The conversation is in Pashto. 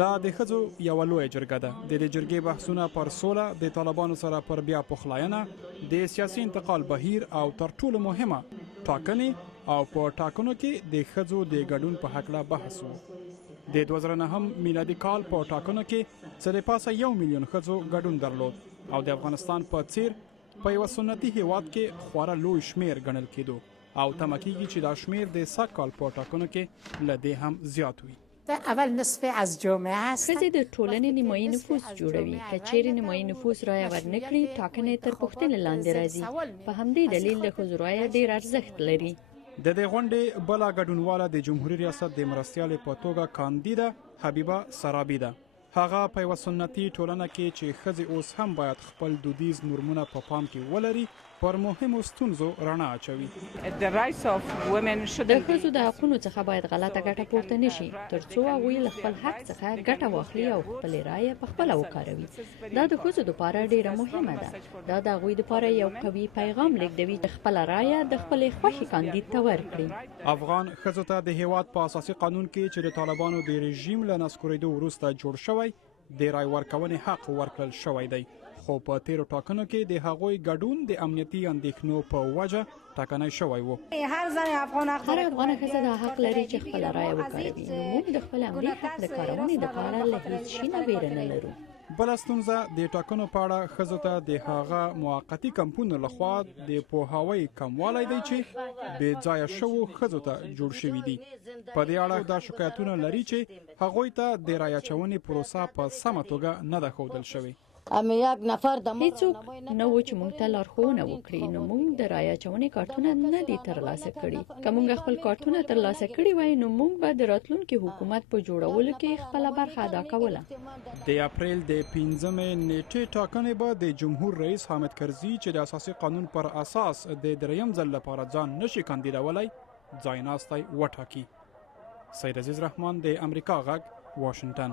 دا د ښځو یوه لویه جرګه ده. د دې جرګې بحثونه پر سوله، د طالبانو سره پر بیا پخلاینه، د سیاسي انتقال بهیر او ترټولو مهمه ټاکنې او په ټاکنو کې د ښځو د ګډون په هکله بحث و. د 2009 میلادي کال په ټاکنو کې څه د پاسه 1 میلیون ښځو ګډون درلود او د افغانستان په څیر په یوه سنتي هیواد کې خورا لوی شمیر ګڼل کېدو او تمه کېږي چې دا شمیر د سږ کال په ټاکنو کې له دې هم زیات وي. اول نصف از جامعه هست. ښځې د ټولنې نیمایي نفوس جوړوي. که چیرې نیمایي نفوس رایه ورنکړي، ټاکنې تر پوښتنې لاندې راځي. په همدې دلیل د ښځو رایه ډېر ارزښت لري. د دې غونډې بله ګډونواله د جمهوري ریاست د مرستیالې په توګه کاندیده حبیبه سرابي ده. هغه په یوه سنتي ټولنه کې چې ښځې اوس هم باید خپل دودیز نورمونه په پام کې ولري، پر مهمو ستونزو رڼا اچوي. د ښځو د حقونو څخه باید غلطه ګټه پورته نشي، ترڅو هغوی له خپل حق څخه ګټه واخلي او خپلې رایه په خپله وکاروي. دا د ښځو لپاره ډیره مهمه ده. دا د هغوی لپاره یو قوي پیغام لیږدوي چې خپله رایه د خپلې خوښې کاندید ته ورکړي. افغان ښځو ته د هیواد په اساسي قانون کې چې د طالبانو د رژیم له نسکورېدو وروسته جوړ شوی د رای ورکونې حق ورکړل شوی دی، خو په تیرو ټاکنو کې د هغوی ګډون د امنیتي اندېښنو په وجه ټاکنی شوی و. هر افغانه ښځه دا حق لري چې خپله رایه وکاروي. نو موږ د خپل امني حق د کارونې لپاره له هیڅ شي نه ویره نه لرو. بله ستونزه د ټاکنو په اړه ښځو ته د هغه موقتي کمپونو لخوا د پوهاوی کموالی دی چې بې ځایه شوو ښځو ته جوړ شوي دي. په دې اړه دا شکایتونه لري چې هغوی ته د رایه اچونې پروسه په سمه توګه نه ده ښودل شوې. هیڅوک نه و چې موږ ته لارښوونه وکړي. نو موږ د رایه اچونې کارتونه نه دي ترلاسه کړي. که موږ خپل کارتونه ترلاسه کړي وای، نو موږ به د راتلونکي حکومت په جوړولو کې خپله برخه ادا کوله. د اپریل د 15 نیټې ټاکنې به د جمهور رئیس حامد کرزي چې د اساسي قانون پر اساس د دریم ځل لپاره ځان نشي کاندیدولی ځای ناستی وټاکي. سید عزیز رحمان، د امریکا غږ، واشنگټن.